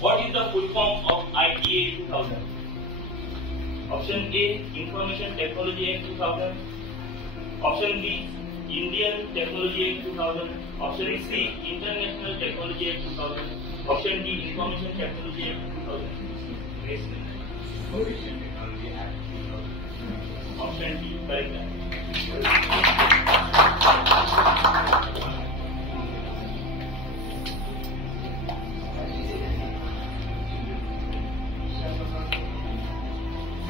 What is the full form of ITA 2000? Option A, Information Technology Act 2000. Option B, Indian Technology Act 2000. Option C, International Technology Act 2000. Option D, Information Technology Act 2000. Information Technology Act 2000. Option D, correct.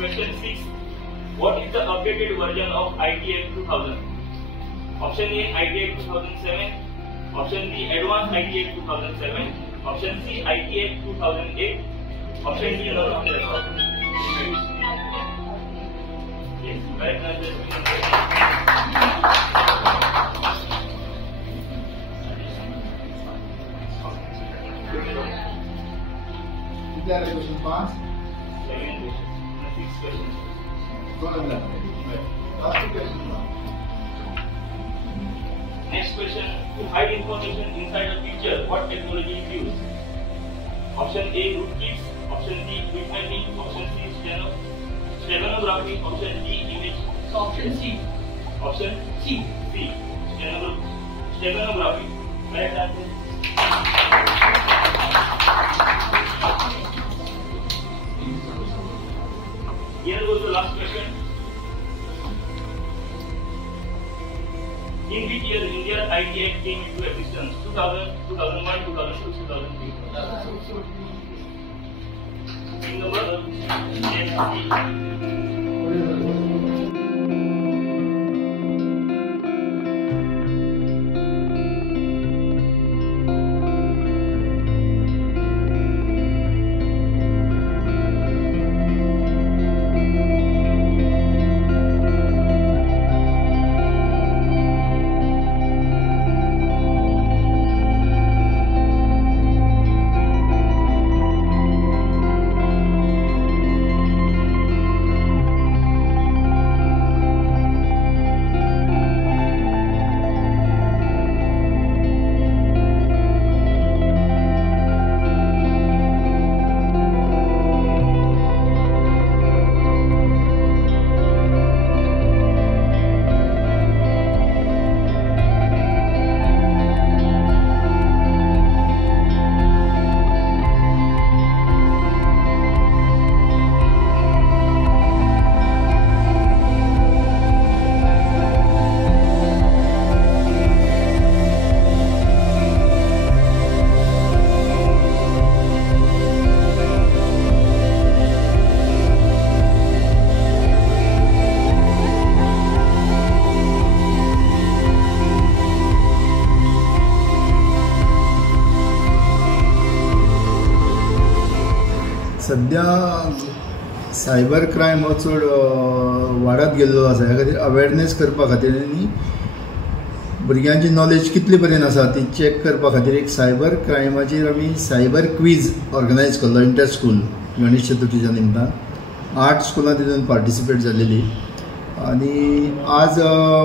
Question 6. What is the updated version of ITA 2000? Option A, ITA 2007. Option B, Advanced ITA 2007. Option C, ITA 2008. Option D, none of the above. Yes, correct answer. Question 5. 7 questions. 6 questions. Next question. To hide information inside a picture, what technology is used? Option A, rootkits. Option B, bitmapping. Option C, steganography. Option D, image. Option C. Option C. C. Steganography. Correct answer. Here goes the last question. In which year India's ITA came into existence? 2000, 2001, 2002, 2003. In the world, सध्या cyber crime हो चड वाडत गेल्लो आसा. ह्या खातीर awareness करपा खातीर आनी भुरग्यांची नॉलेज कितले पर्यंत आसा ती चॅक करपा खातीर एक सायबर क्रायमाचेर आमी सायबर क्विज ऑर्गनायज केल्लो इंटर स्कूल गणेश चतुर्थीच्या निमतान. 8 स्कुलां तितून पार्टिसिपेट जालेली आनी आज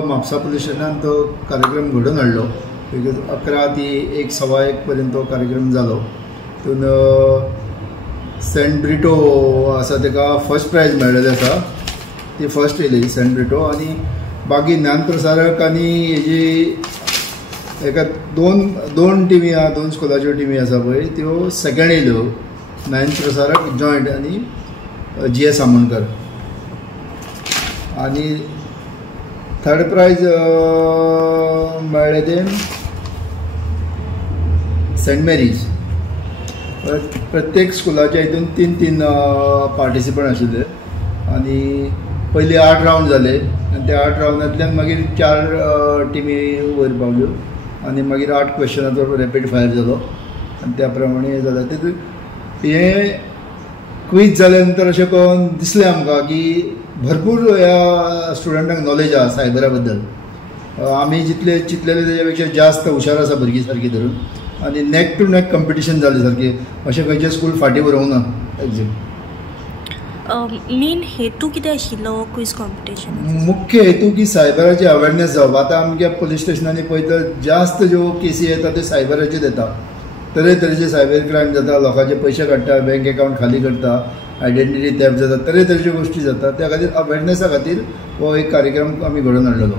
म्हापसा पुलीस स्टेशनान तो कार्यक्रम घडोवन हाडलो. 11 ते 1:15 पर्यंत तो कार्यक्रम जालो. तितून सेंट ब्रिटो आसा ताका फर्स्ट प्रायज मेळ्ळेलें आसा. ती फर्स्ट येयली सेंट ब्रिटो. आनी बाकी ज्ञानप्रसारक आनी हेजी एका दोन टिमी आहा, 2 स्कुलाच्यो टिमी आसा पळय त्यो सेकंड येयल्यो. ज्ञानप्रसारक जॉयंट आनी GS आमोणकर. आनी थर्ड प्रायज मेळ्ळें तें सेंट मेरीज. प्रत्येक स्कुलाच्या हितून 3 पार्टिसिपंट आशिल्ले आनी पयलीं 8 रावंड जाले आनी त्या 8 रावंडांतल्यान मागीर 4 टिमी वयर पावल्यो आनी मागीर 8 क्वेश्चनाचो रॅपीड फायर जालो आनी त्या प्रमाणे हें जालें. तेतून हें क्विज जाल्या नंतर अशें करून दिसलें आमकां की भरपूर ह्या स्टुडंटांक नॉलेज आसा सायबरा बद्दल. आमी जितले चिंतलेले तेच्या पेक्षा जास्त हुशार आसा भुरगीं सारकी धरून. आनी नेक टू नेक कॉम्पिटिशन जालें सारकें. अशें खंयचें स्कूल फाटीं उरूंक ना एग्जाम. मेन हेतू कितें आशिल्लो क्विज कॉम्पिटिशन? मुख्य हेतू की सायबराची अवेरनेस जावप. आतां आमच्या पुलीस स्टेशनांनी पळयता जास्त ज्यो केसी येता त्यो सायबराचेर येता तरेतरेचे सायबर क्रायम जाता, लोकांचे पयशे काडटा, बँक अकाउंट खाली करता, आयडेंटिटी थॅफ्ट जाता, तरेतरेच्यो गोष्टी जाता. त्या खातीर अवेरनेसा खातीर हो एक कार्यक्रम आमी घडोवन हाडलेलो.